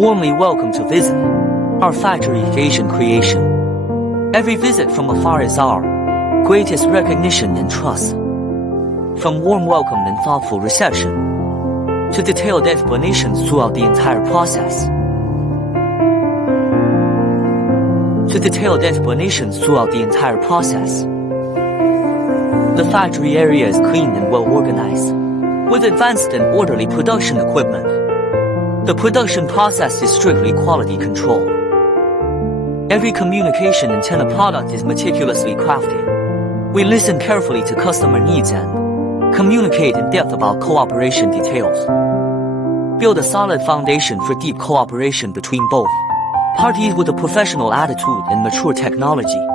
Warmly welcome to visit our factory Asian creation. Every visit from afar is our greatest recognition and trust. From warm welcome and thoughtful reception to detailed explanations throughout the entire process. The factory area is clean and well organized, with advanced and orderly production equipment. The production process is strictly quality controlled. Every communication antenna product is meticulously crafted. We listen carefully to customer needs and communicate in depth about cooperation details. Build a solid foundation for deep cooperation between both parties with a professional attitude and mature technology.